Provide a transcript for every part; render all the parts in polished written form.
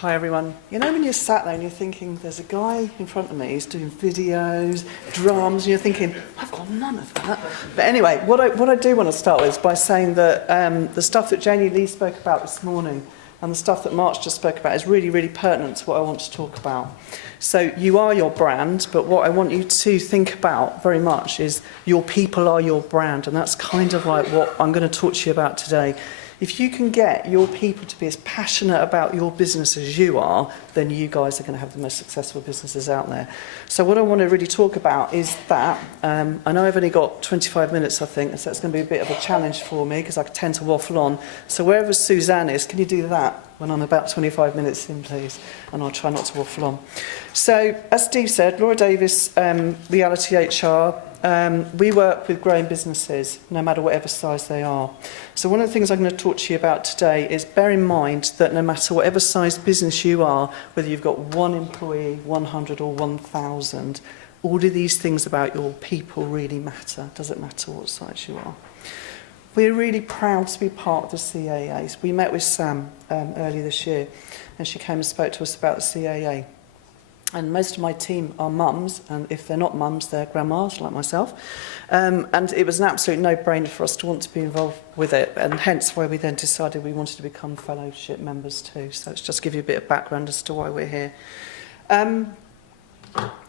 Hi everyone. You know when you're sat there and you're thinking there's a guy in front of me who's doing videos, drums, and you're thinking, I've got none of that. But anyway, what I do want to start with is by saying that the stuff that Janie Lee spoke about this morning and the stuff that March just spoke about is really, really pertinent to what I want to talk about. So you are your brand, but what I want you to think about very much is your people are your brand, and that's kind of like what I'm going to talk to you about today. If you can get your people to be as passionate about your business as you are, then you guys are going to have the most successful businesses out there. So what I want to really talk about is that. I know I've only got 25 minutes, I think, so it's going to be a bit of a challenge for me because I tend to waffle on. So wherever Suzanne is, can you do that when I'm about 25 minutes in, please? And I'll try not to waffle on. So, as Steve said, Laura Davis, Reality HR, we work with growing businesses, no matter whatever size they are. So one of the things I'm going to talk to you about today is bear in mind that no matter whatever size business you are, whether you've got 1 employee, 100 or 1,000, all of these things about your people really matter. Doesn't matter what size you are. We're really proud to be part of the CAAs. We met with Sam earlier this year, and she came and spoke to us about the CAA. And most of my team are mums, and if they're not mums, they're grandmas, like myself. And it was an absolute no-brainer for us to want to be involved with it, and hence why we then decided we wanted to become fellowship members too. So let's just give you a bit of background as to why we're here.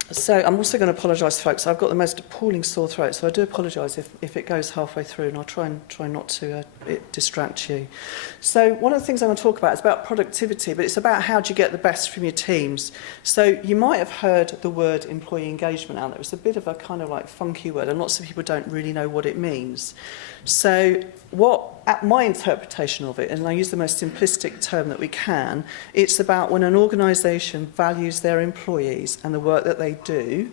So I'm also going to apologise, folks. I've got the most appalling sore throat, so I do apologise if it goes halfway through, and I'll try not to distract you. So one of the things I'm going to talk about is about productivity, but it's about how do you get the best from your teams. So you might have heard the word employee engagement out there. It's a bit of a kind of like funky word, and lots of people don't really know what it means. So my interpretation of it, and I use the most simplistic term that we can, it's about when an organisation values their employees and the work that they do,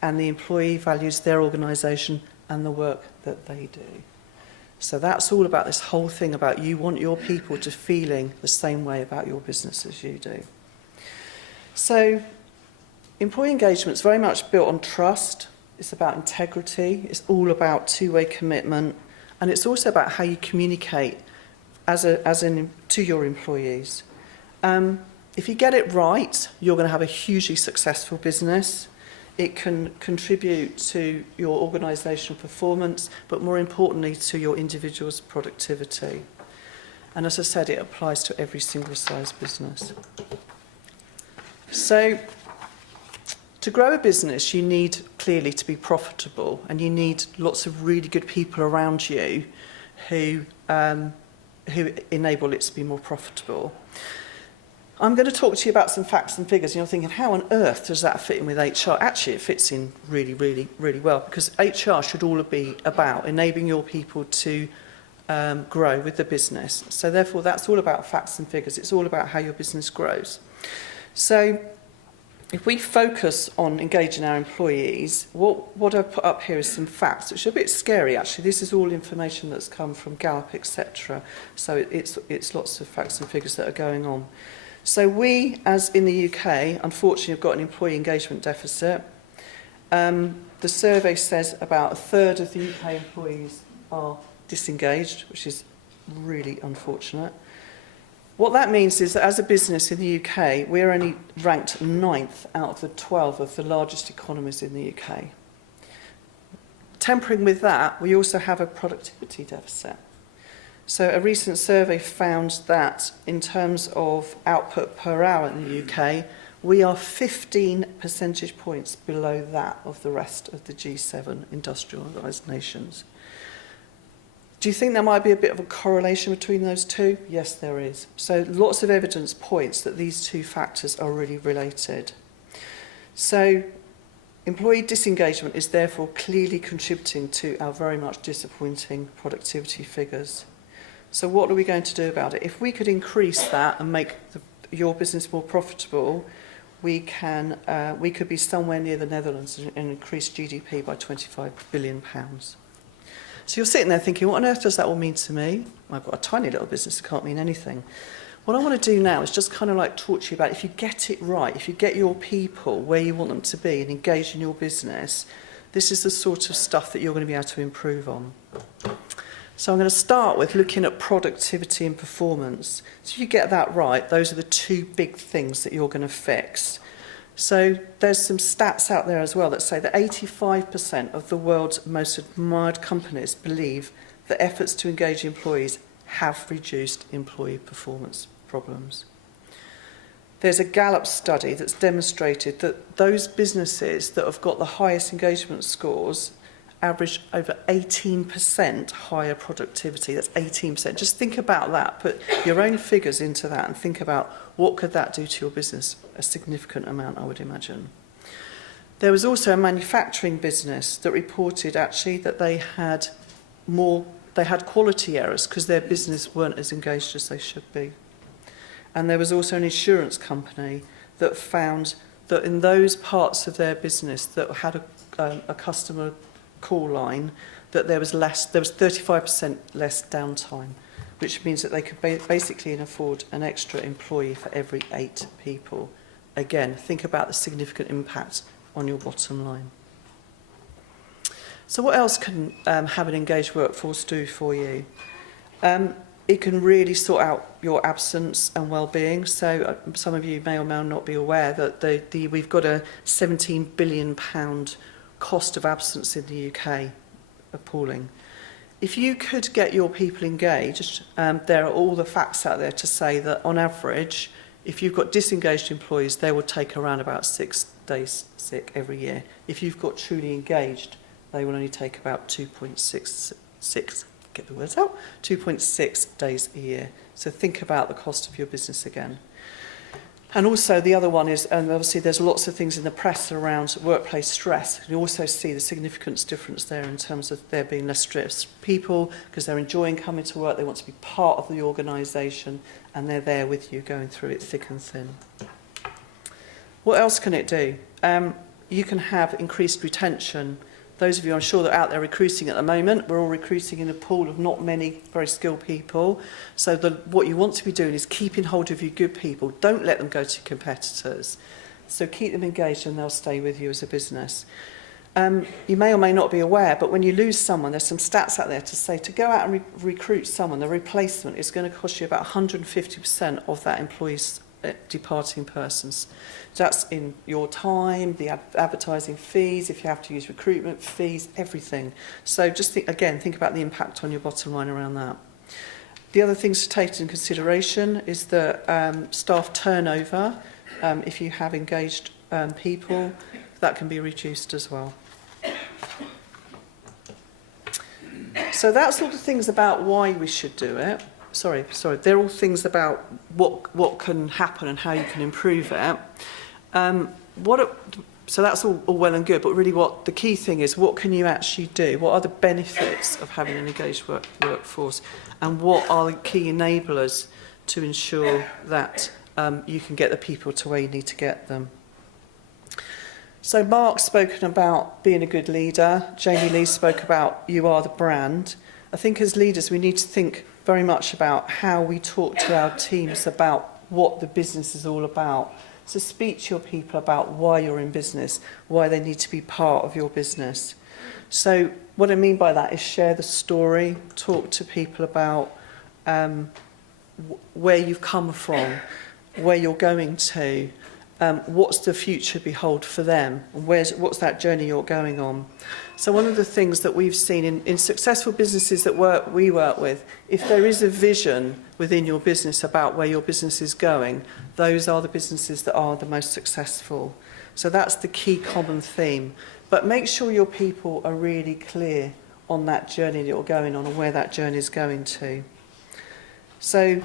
and the employee values their organisation and the work that they do. So that's all about this whole thing about you want your people to feeling the same way about your business as you do. So employee engagement is very much built on trust. It's about integrity. It's all about two-way commitment. And it's also about how you communicate to your employees. If you get it right, you're going to have a hugely successful business. It can contribute to your organisational performance, but more importantly to your individual's productivity. And as I said, it applies to every single size business. So to grow a business, you need clearly to be profitable, and you need lots of really good people around you who enable it to be more profitable. I'm going to talk to you about some facts and figures, and you're thinking, how on earth does that fit in with HR? Actually, it fits in really, really, really well, because HR should all be about enabling your people to grow with the business. So therefore, that's all about facts and figures. It's all about how your business grows. So if we focus on engaging our employees, what I've put up here is some facts, which are a bit scary, actually. This is all information that's come from Gallup, etc. So it's lots of facts and figures that are going on. So we, as in the UK, unfortunately have got an employee engagement deficit. The survey says about 1/3 of the UK employees are disengaged, which is really unfortunate. What that means is that as a business in the UK, we're only ranked 9th out of the 12 of the largest economies in the UK. Tempering with that, we also have a productivity deficit. So a recent survey found that in terms of output per hour in the UK, we are 15 percentage points below that of the rest of the G7 industrialised nations. Do you think there might be a bit of a correlation between those two? Yes, there is. So lots of evidence points that these two factors are really related. So employee disengagement is therefore clearly contributing to our very much disappointing productivity figures. So what are we going to do about it? If we could increase that and make your business more profitable, we could be somewhere near the Netherlands and increase GDP by £25 billion. So you're sitting there thinking, what on earth does that all mean to me? I've got a tiny little business, it can't mean anything. What I want to do now is just kind of like talk to you about if you get it right, if you get your people where you want them to be and engage in your business, this is the sort of stuff that you're going to be able to improve on. So I'm going to start with looking at productivity and performance. So if you get that right, those are the two big things that you're going to fix. So there's some stats out there as well that say that 85% of the world's most admired companies believe that efforts to engage employees have reduced employee performance problems. There's a Gallup study that's demonstrated that those businesses that have got the highest engagement scores average over 18% higher productivity. That's 18%. Just think about that. Put your own figures into that and think about what could that do to your business. A significant amount, I would imagine. There was also a manufacturing business that reported actually that they had quality errors because their business weren't as engaged as they should be. And there was also an insurance company that found that in those parts of their business that had a customer call line, that there was 35% less downtime, which means that they could basically afford an extra employee for every 8 people. Again, think about the significant impact on your bottom line. So what else can have an engaged workforce do for you? It can really sort out your absence and well-being. So some of you may or may not be aware that we've got a £17 billion cost of absence in the UK. Appalling. If you could get your people engaged, there are all the facts out there to say that on average, if you've got disengaged employees, they will take around about 6 days sick every year. If you've got truly engaged, they will only take about 2.6 days a year. So think about the cost of your business again. And also the other one is, and obviously there's lots of things in the press around workplace stress. You also see the significant difference there in terms of there being less stressed people because they're enjoying coming to work, they want to be part of the organisation and they're there with you going through it thick and thin. What else can it do? You can have increased retention. Those of you, I'm sure, that are out there recruiting at the moment, we're all recruiting in a pool of not many very skilled people. So what you want to be doing is keeping hold of your good people. Don't let them go to competitors. So keep them engaged and they'll stay with you as a business. You may or may not be aware, but when you lose someone, there's some stats out there to say to go out and recruit someone, the replacement is going to cost you about 150% of that employee's departing persons. So that's in your time, the advertising fees, if you have to use recruitment fees, everything. So just think about the impact on your bottom line around that. The other things to take into consideration is the staff turnover. If you have engaged people, that can be reduced as well. So that's all the things about why we should do it. Sorry, they're all things about what can happen and how you can improve it. So that's all well and good, but really what the key thing is, what can you actually do? What are the benefits of having an engaged workforce? And what are the key enablers to ensure that you can get the people to where you need to get them? So Mark's spoken about being a good leader. Jamie Lee spoke about you are the brand. I think as leaders we need to think very much about how we talk to our teams about what the business is all about. So speak to your people about why you're in business, why they need to be part of your business. So what I mean by that is share the story, talk to people about where you've come from, where you're going to, what's the future behold for them, and what's that journey you're going on. So one of the things that we've seen in successful businesses that we work with, if there is a vision within your business about where your business is going, those are the businesses that are the most successful. So that's the key common theme. But make sure your people are really clear on that journey that you're going on and where that journey is going to. So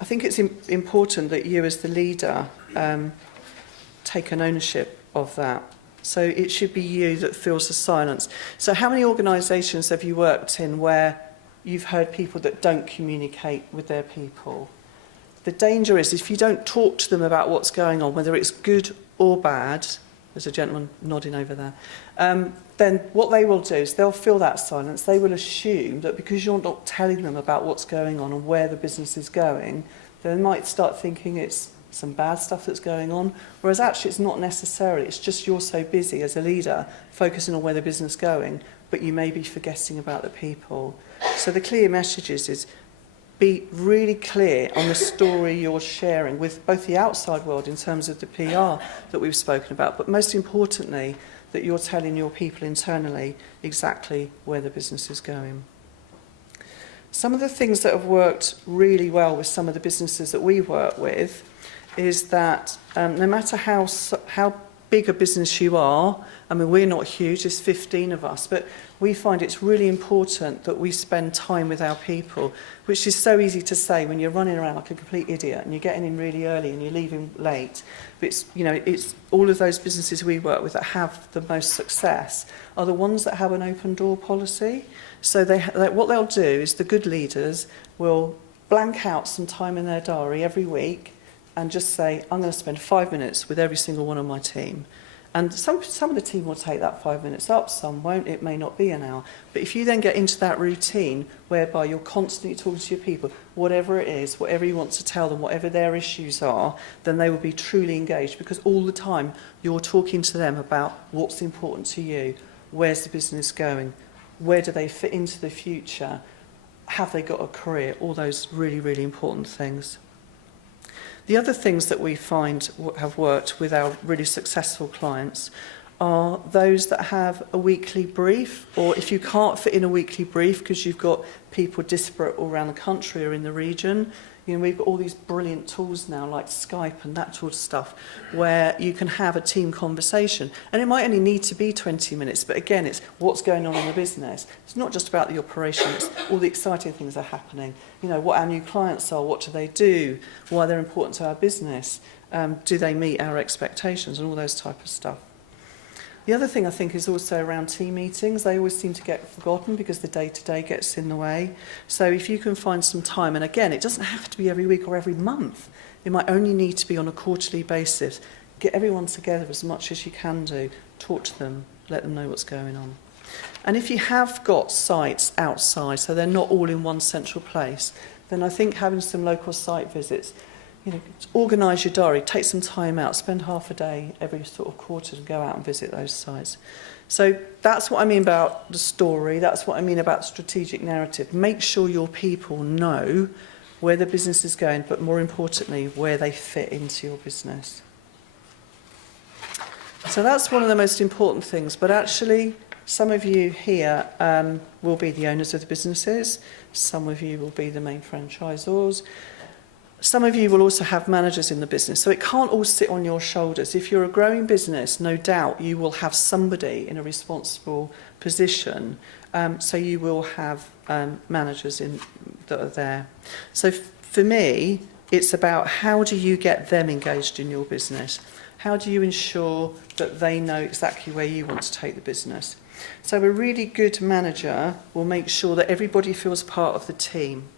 I think it's important that you as the leader take an ownership of that. So it should be you that feels the silence. So how many organisations have you worked in where you've heard people that don't communicate with their people? The danger is if you don't talk to them about what's going on, whether it's good or bad, there's a gentleman nodding over there, then what they will do is they'll feel that silence. They will assume that because you're not telling them about what's going on and where the business is going, they might start thinking it's some bad stuff that's going on, whereas actually it's not necessarily. It's just you're so busy as a leader focusing on where the business is going but you may be forgetting about the people. So the clear message is be really clear on the story you're sharing with both the outside world in terms of the PR that we've spoken about, but most importantly, that you're telling your people internally exactly where the business is going. Some of the things that have worked really well with some of the businesses that we work with is that no matter how big a business you are, I mean, we're not huge, there's 15 of us, but we find it's really important that we spend time with our people, which is so easy to say when you're running around like a complete idiot and you're getting in really early and you're leaving late. But it's all of those businesses we work with that have the most success are the ones that have an open door policy. So what they'll do is the good leaders will blank out some time in their diary every week and just say, I'm going to spend 5 minutes with every single one on my team. And some of the team will take that 5 minutes up, some won't, it may not be an hour. But if you then get into that routine whereby you're constantly talking to your people, whatever it is, whatever you want to tell them, whatever their issues are, then they will be truly engaged because all the time you're talking to them about what's important to you, where's the business going, where do they fit into the future, have they got a career, all those really, really important things. The other things that we find have worked with our really successful clients are those that have a weekly brief, or if you can't fit in a weekly brief because you've got people disparate all around the country or in the region, we've got all these brilliant tools now like Skype and that sort of stuff where you can have a team conversation. And it might only need to be 20 minutes, but again, it's what's going on in the business. It's not just about the operation, it's all the exciting things that are happening. What our new clients are, what do they do, why they're important to our business, do they meet our expectations, and all those type of stuff. The other thing I think is also around team meetings. They always seem to get forgotten because the day-to-day gets in the way. So if you can find some time, and again, it doesn't have to be every week or every month. It might only need to be on a quarterly basis. Get everyone together as much as you can do. Talk to them, let them know what's going on. And if you have got sites outside, so they're not all in one central place, then I think having some local site visits, organise your diary, take some time out, spend half a day every sort of quarter to go out and visit those sites. So that's what I mean about the story, that's what I mean about strategic narrative. Make sure your people know where the business is going, but more importantly, where they fit into your business. So that's one of the most important things, but actually some of you here will be the owners of the businesses, some of you will be the main franchisors. Some of you will also have managers in the business, so it can't all sit on your shoulders. If you're a growing business, no doubt you will have somebody in a responsible position, so you will have managers that are there. So for me, it's about how do you get them engaged in your business? How do you ensure that they know exactly where you want to take the business? So a really good manager will make sure that everybody feels part of the team.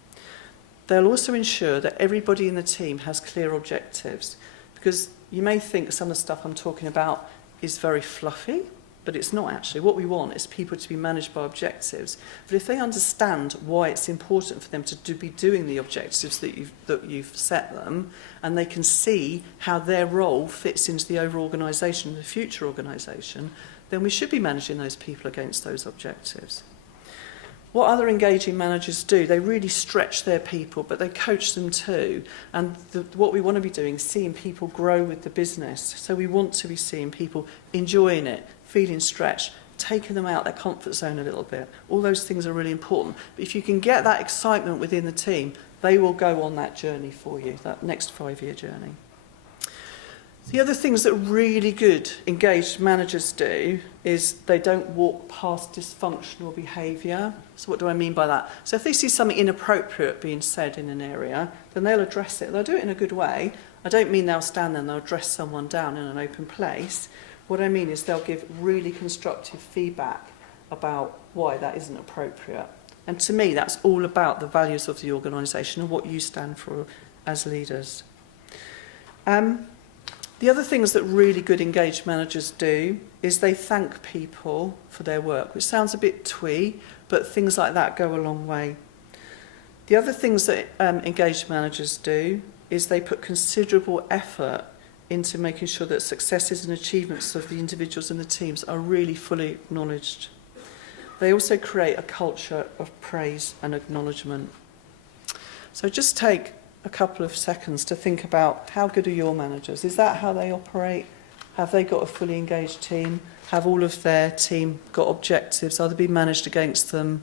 They'll also ensure that everybody in the team has clear objectives, because you may think some of the stuff I'm talking about is very fluffy, but it's not actually. What we want is people to be managed by objectives. But if they understand why it's important for them to be doing the objectives that you've set them, and they can see how their role fits into the overall organisation, the future organisation, then we should be managing those people against those objectives. What other engaging managers do, they really stretch their people, but they coach them too. And what we want to be doing is seeing people grow with the business. So we want to be seeing people enjoying it, feeling stretched, taking them out their comfort zone a little bit. All those things are really important. But if you can get that excitement within the team, they will go on that journey for you, that next 5-year journey. The other things that really good engaged managers do is they don't walk past dysfunctional behaviour. So what do I mean by that? So if they see something inappropriate being said in an area, then they'll address it. They'll do it in a good way. I don't mean they'll stand there and they'll dress someone down in an open place. What I mean is they'll give really constructive feedback about why that isn't appropriate. And to me, that's all about the values of the organisation and what you stand for as leaders. The other things that really good engaged managers do is they thank people for their work, which sounds a bit twee, but things like that go a long way. The other things that engaged managers do is they put considerable effort into making sure that successes and achievements of the individuals and the teams are really fully acknowledged. They also create a culture of praise and acknowledgement. So just take a couple of seconds to think about how good are your managers? Is that how they operate? Have they got a fully engaged team? Have all of their team got objectives? Are they being managed against them?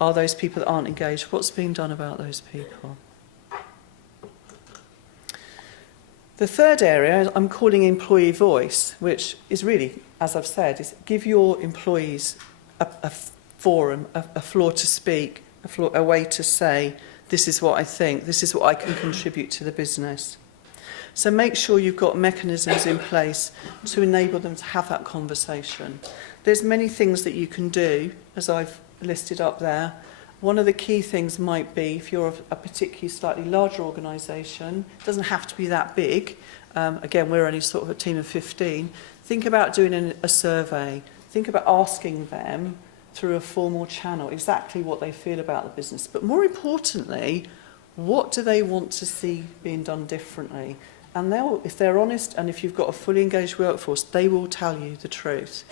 Are those people that aren't engaged? What's being done about those people? The third area I'm calling employee voice, which is really, as I've said, is give your employees a forum, a floor to speak, a way to say, this is what I think, this is what I can contribute to the business. So make sure you've got mechanisms in place to enable them to have that conversation. There's many things that you can do, as I've listed up there. One of the key things might be, if you're a particularly slightly larger organisation, it doesn't have to be that big, again, we're only sort of a team of 15, think about doing a survey, think about asking them through a formal channel exactly what they feel about the business. But more importantly, what do they want to see being done differently? And if they're honest, and if you've got a fully engaged workforce, they will tell you the truth.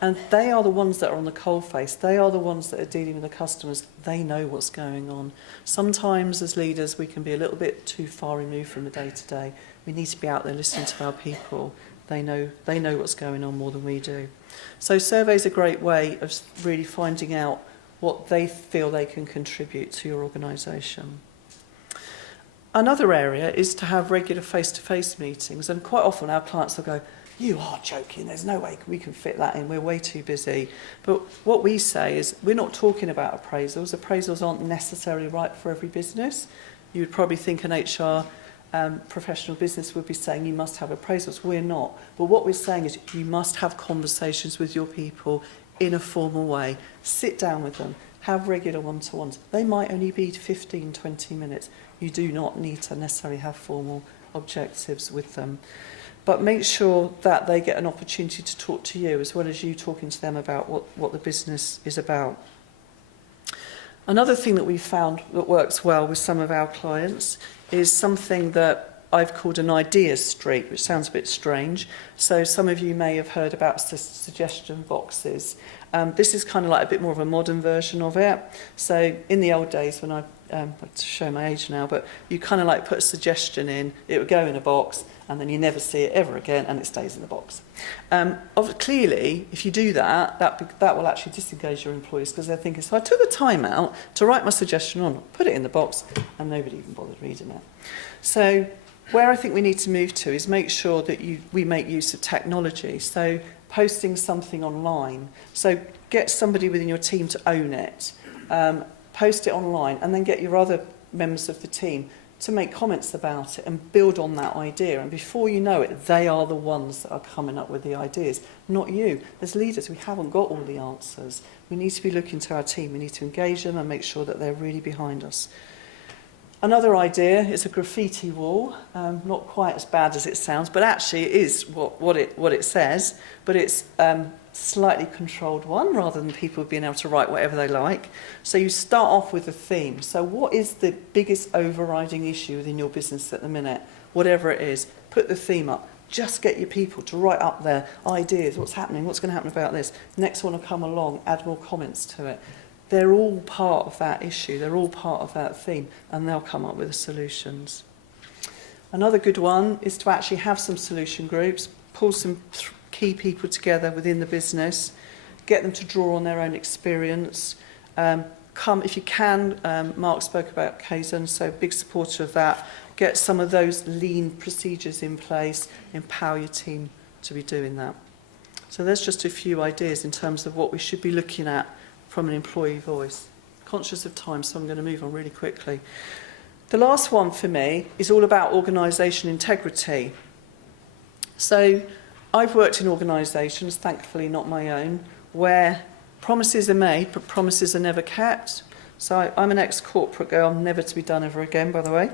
And they are the ones that are on the coalface. They are the ones that are dealing with the customers. They know what's going on. Sometimes as leaders, we can be a little bit too far removed from the day-to-day. We need to be out there listening to our people. They know what's going on more than we do. So surveys are a great way of really finding out what they feel they can contribute to your organisation. Another area is to have regular face-to-face meetings, and quite often our clients will go, you are joking, there's no way we can fit that in, we're way too busy. But what we say is, we're not talking about appraisals. Appraisals aren't necessarily right for every business. You would probably think an HR professional business would be saying you must have appraisals. We're not. But what we're saying is you must have conversations with your people in a formal way. Sit down with them, have regular one-to-ones. They might only be 15, 20 minutes. You do not need to necessarily have formal objectives with them. But make sure that they get an opportunity to talk to you as well as you talking to them about what the business is about. Another thing that we've found that works well with some of our clients is something that I've called an ideas street, which sounds a bit strange. So some of you may have heard about suggestion boxes. This is kind of like a bit more of a modern version of it. So in the old days, when I like to show my age now, but you kind of like put a suggestion in, it would go in a box, and then you never see it ever again, and it stays in the box. Clearly, if you do that, that will actually disengage your employees, because they're thinking, so I took the time out to write my suggestion on, put it in the box, and nobody even bothered reading it. So where I think we need to move to is make sure that we make use of technology. So posting something online. So get somebody within your team to own it. Post it online, and then get your other members of the team to make comments about it and build on that idea. And before you know it, they are the ones that are coming up with the ideas, not you. As leaders, we haven't got all the answers. We need to be looking to our team. We need to engage them and make sure that they're really behind us. Another idea is a graffiti wall. Not quite as bad as it sounds, but actually it is what it says, but it's slightly controlled one rather than people being able to write whatever they like. So you start off with a theme. So what is the biggest overriding issue within your business at the minute? Whatever it is, put the theme up. Just get your people to write up their ideas. What's happening? What's going to happen about this? Next one will come along, add more comments to it. They're all part of that issue. They're all part of that theme, and they'll come up with the solutions. Another good one is to actually have some solution groups, pull some key people together within the business, get them to draw on their own experience. If you can, Mark spoke about Kaizen, so big supporter of that. Get some of those lean procedures in place, empower your team to be doing that. So there's just a few ideas in terms of what we should be looking at from an employee voice. Conscious of time, so I'm going to move on really quickly. The last one for me is all about organisation integrity. So I've worked in organisations, thankfully not my own, where promises are made, but promises are never kept. So I'm an ex-corporate girl, never to be done ever again, by the way.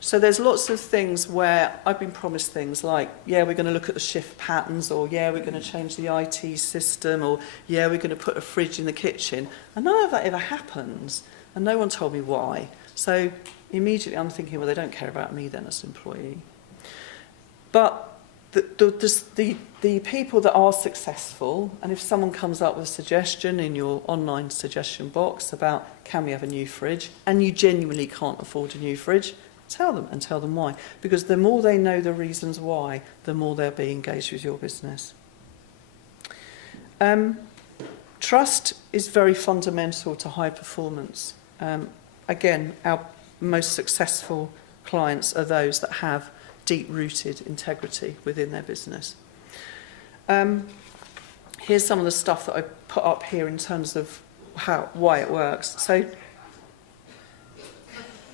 So there's lots of things where I've been promised things like, yeah, we're going to look at the shift patterns, or yeah, we're going to change the IT system, or yeah, we're going to put a fridge in the kitchen. And none of that ever happens, and no one told me why. So immediately I'm thinking, well, they don't care about me then as an employee. But the people that are successful, and if someone comes up with a suggestion in your online suggestion box about can we have a new fridge, and you genuinely can't afford a new fridge, tell them and tell them why. Because the more they know the reasons why, the more they'll be engaged with your business. Trust is very fundamental to high performance. Again, our most successful clients are those that have deep-rooted integrity within their business. Here's some of the stuff that I put up here in terms of why it works. So,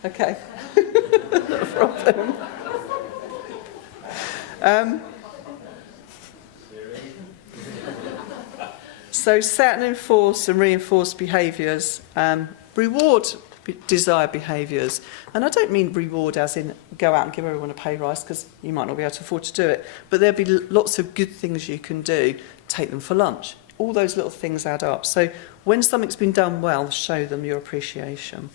okay, not a problem. So set and enforce and reinforce behaviours, reward desired behaviours. And I don't mean reward as in go out and give everyone a pay rise, because you might not be able to afford to do it, but there'll be lots of good things you can do. Take them for lunch. All those little things add up. So when something's been done well, show them your appreciation.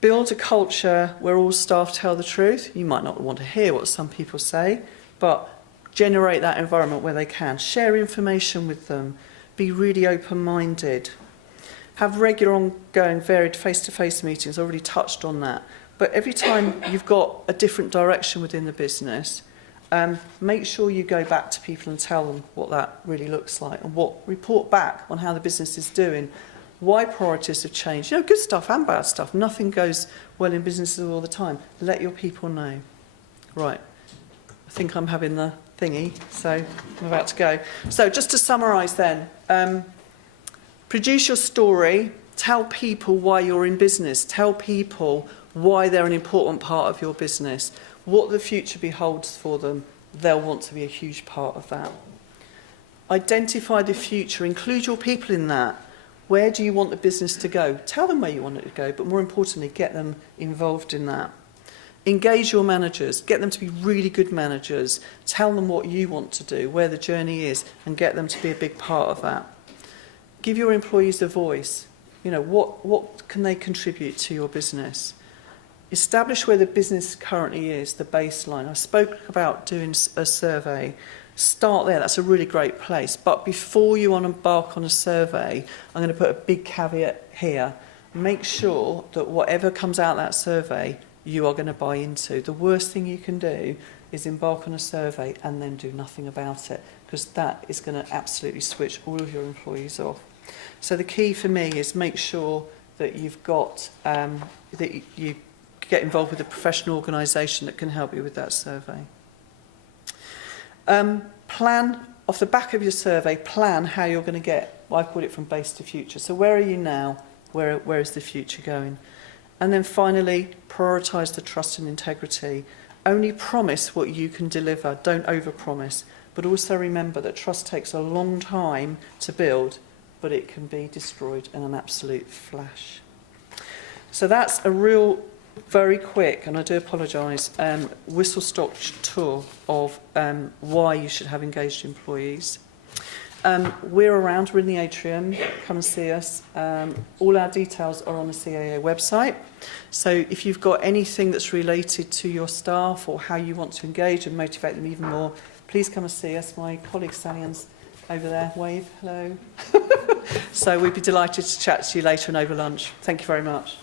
Build a culture where all staff tell the truth. You might not want to hear what some people say, but generate that environment where they can. Share information with them. Be really open-minded. Have regular, ongoing, varied face-to-face meetings. I already touched on that. But every time you've got a different direction within the business, make sure you go back to people and tell them what that really looks like, and report back on how the business is doing, why priorities have changed. You know, good stuff and bad stuff. Nothing goes well in businesses all the time. Let your people know. Right. I think I'm having the thingy, so I'm about to go. So just to summarise then, produce your story, tell people why you're in business, tell people why they're an important part of your business, what the future beholds for them. They'll want to be a huge part of that. Identify the future, include your people in that. Where do you want the business to go? Tell them where you want it to go, but more importantly, get them involved in that. Engage your managers, get them to be really good managers, tell them what you want to do, where the journey is, and get them to be a big part of that. Give your employees a voice. You know, what can they contribute to your business? Establish where the business currently is, the baseline. I spoke about doing a survey. Start there, that's a really great place. But before you embark on a survey, I'm going to put a big caveat here. Make sure that whatever comes out of that survey, you are going to buy into. The worst thing you can do is embark on a survey and then do nothing about it, because that is going to absolutely switch all of your employees off. So the key for me is make sure that you've got, that you get involved with a professional organisation that can help you with that survey. Plan, off the back of your survey, plan how you're going to get, well, I've called it from base to future. So where are you now? Where is the future going? And then finally, prioritise the trust and integrity. Only promise what you can deliver. Don't overpromise. But also remember that trust takes a long time to build, but it can be destroyed in an absolute flash. So that's a real, very quick, and I do apologise, whistle-stop tour of why you should have engaged employees. We're around, we're in the atrium, come and see us. All our details are on the CAA website. So if you've got anything that's related to your staff or how you want to engage and motivate them even more, please come and see us. My colleague Sally-Ann's over there, wave, hello. So we'd be delighted to chat to you later and over lunch. Thank you very much.